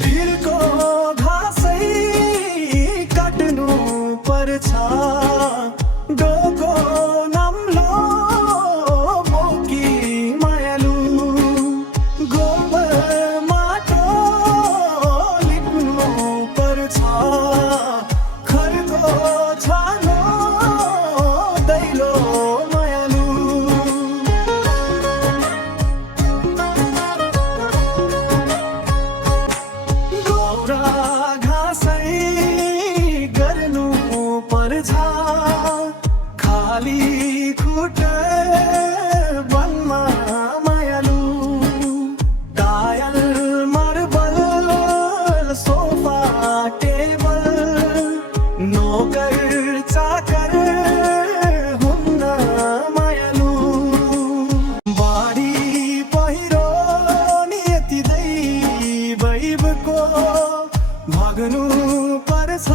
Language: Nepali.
भिरको घाँसै काट्नु पर्छ, डोको नम्लो बोकी मायालु, गोबर माटो लिप्नु पर्छ, खरको छानो दैलो मायालु। गौरा घाँसै गर्नु पर्छ, खाली खुट्टा वनमा मायालु, टायल मार्बल सोफा टेबल, नोकर चाकर हुन्न मायालु, बाढी पहिरो नियति दैवैवको भग्नु पर्छ।